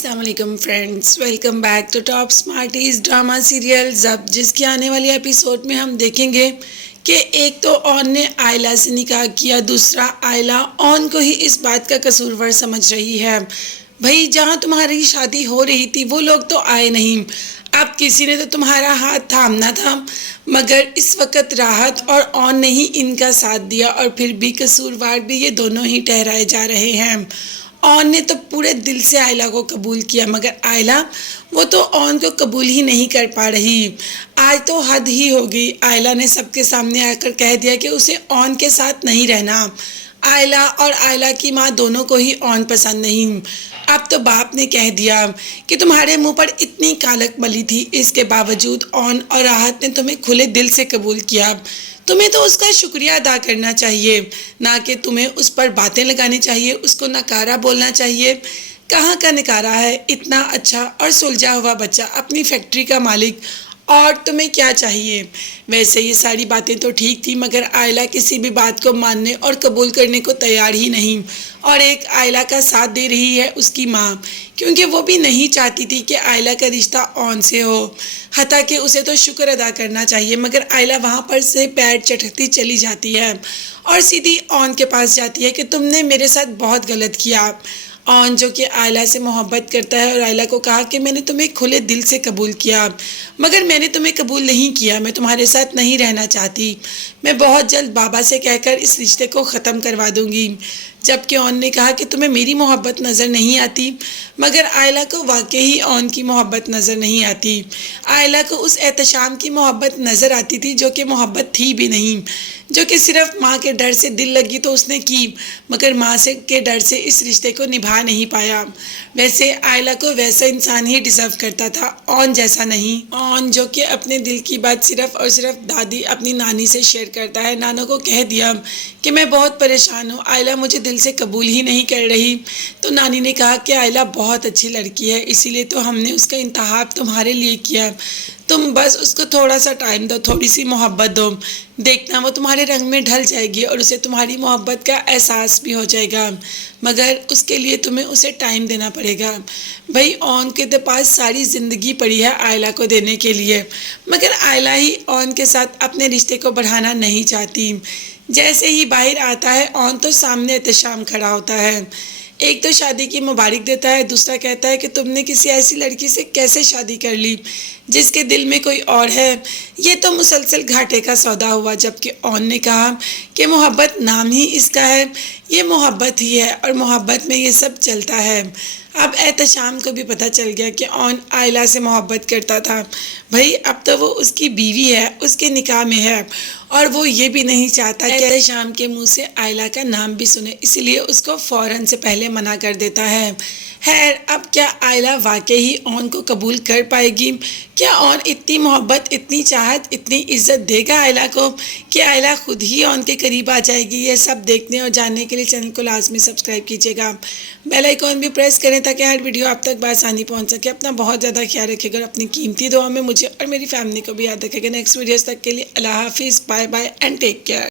अस्सलाम वालेकुम friends, welcome back to top smarties drama serial ज़ब, जिसकी आने वाली एपिसोड में हम देखेंगे कि एक तो ऑन ने आयला से निकाह किया, दूसरा आयला ऑन को ही इस बात का कसूरवार समझ रही है। भाई, जहाँ तुम्हारी शादी हो रही थी वो लोग तो आए नहीं, अब किसी ने तो तुम्हारा हाथ थामना था, मगर इस वक्त राहत और ऑन ने ही इनका साथ दिया और फिर भी कसूरवार भी ये दोनों ही ठहराए जा रहे हैं। ऑन ने तो पूरे दिल से आयला को कबूल किया, मगर आयला वो तो ऑन को कबूल ही नहीं कर पा रही। आज तो हद ही हो गई। आयला ने सबके सामने आकर कह दिया कि उसे ऑन के साथ नहीं रहना। आयला और आयला की माँ दोनों को ही ऑन पसंद नहीं। अब तो बाप ने कह दिया कि तुम्हारे मुंह पर इतनी कालक मली थी, इसके बावजूद ऑन और राहत ने तुम्हें खुले दिल से कबूल किया। तुम्हें तो उसका शुक्रिया अदा करना चाहिए, ना कि तुम्हें उस पर बातें लगानी चाहिए, उसको नकारा बोलना चाहिए। कहाँ का नकारा है? इतना अच्छा और सुलझा हुआ बच्चा, अपनी फैक्ट्री का मालिक, और तुम्हें क्या चाहिए? वैसे ये सारी बातें तो ठीक थी, मगर आयला किसी भी बात को मानने और कबूल करने को तैयार ही नहीं। और एक आयला का साथ दे रही है उसकी माँ, क्योंकि वो भी नहीं चाहती थी कि आयला का रिश्ता ऑन से हो। हता कि उसे तो शुक्र अदा करना चाहिए, मगर आयला वहाँ पर से पैर चटकती चली जाती है और सीधी ऑन के पास जाती है कि तुमने मेरे साथ बहुत गलत किया। ऑन, जो कि आयला से मोहब्बत करता है, और आयला को कहा कि मैंने तुम्हें खुले दिल से कबूल किया, मगर मैंने तुम्हें कबूल नहीं किया। मैं तुम्हारे साथ नहीं रहना चाहती। मैं बहुत जल्द बाबा से कहकर इस रिश्ते को ख़त्म करवा दूंगी। जबकि ऑन ने कहा कि तुम्हें मेरी मोहब्बत नज़र नहीं आती, मगर आयला को वाकई ही ऑन की मोहब्बत नज़र नहीं आती। आयला को उस एहतशाम की मोहब्बत नज़र आती थी, जो कि मोहब्बत थी भी नहीं, जो कि सिर्फ माँ के डर से दिल लगी तो उसने की, मगर माँ से के डर से इस रिश्ते को निभा नहीं पाया। वैसे आयला को वैसा इंसान ही डिज़र्व करता था, ऑन जैसा नहीं। ऑन, जो कि अपने दिल की बात सिर्फ और सिर्फ दादी अपनी नानी से शेयर करता है, नाना को कह दिया कि मैं बहुत परेशान हूँ, आयला मुझे दिल से कबूल ही नहीं कर रही। तो नानी ने कहा कि आयला बहुत अच्छी लड़की है, इसीलिए तो हमने उसका इंतखाब तुम्हारे लिए किया। तुम बस उसको थोड़ा सा टाइम दो, थोड़ी सी मोहब्बत दो, देखना वो तुम्हारे रंग में ढल जाएगी और उसे तुम्हारी मोहब्बत का एहसास भी हो जाएगा, मगर उसके लिए तुम्हें उसे टाइम देना पड़ेगा। भाई, ऑन के पास सारी ज़िंदगी पड़ी है आयला को देने के लिए, मगर आयला ही ऑन के साथ अपने रिश्ते को बढ़ाना नहीं चाहती। जैसे ही बाहर आता है, ऑन तो सामने एहतशाम खड़ा होता है। एक तो शादी की मुबारक देता है, दूसरा कहता है कि तुमने किसी ऐसी लड़की से कैसे शादी कर ली जिसके दिल में कोई और है। ये तो मुसलसल घाटे का सौदा हुआ। जबकि ऑन ने कहा कि मोहब्बत नाम ही इसका है, ये मोहब्बत ही है और मोहब्बत में ये सब चलता है। अब एहतशाम को भी पता चल गया कि ऑन आयला से मोहब्बत करता था। भाई, अब तो वो उसकी बीवी है, उसके निकाह में है, और वो ये भी नहीं चाहता कि एहतशाम के मुंह से आयला का नाम भी सुने, इसलिए उसको फ़ौरन से पहले मना कर देता है। खैर, अब क्या आयला वाकई ही ऑन को कबूल कर पाएगी? क्या ऑन इतनी मोहब्बत, इतनी चाहत, इतनी इज्जत देगा आयला को कि आयला खुद ही ऑन के करीब आ जाएगी? ये सब देखने और जानने के लिए चैनल को लाजमी सब्सक्राइब कीजिएगा, बेल आइकॉन भी प्रेस करें ताकि हर वीडियो आप तक बआसानी पहुंच सके। अपना बहुत ज़्यादा ख्याल रखिएगा और अपनी कीमती दुआ में मुझे और मेरी फैमिली को भी याद रखिएगा। नेक्स्ट वीडियोज़ तक के लिए अल्लाह हाफिज़, bye bye and take care.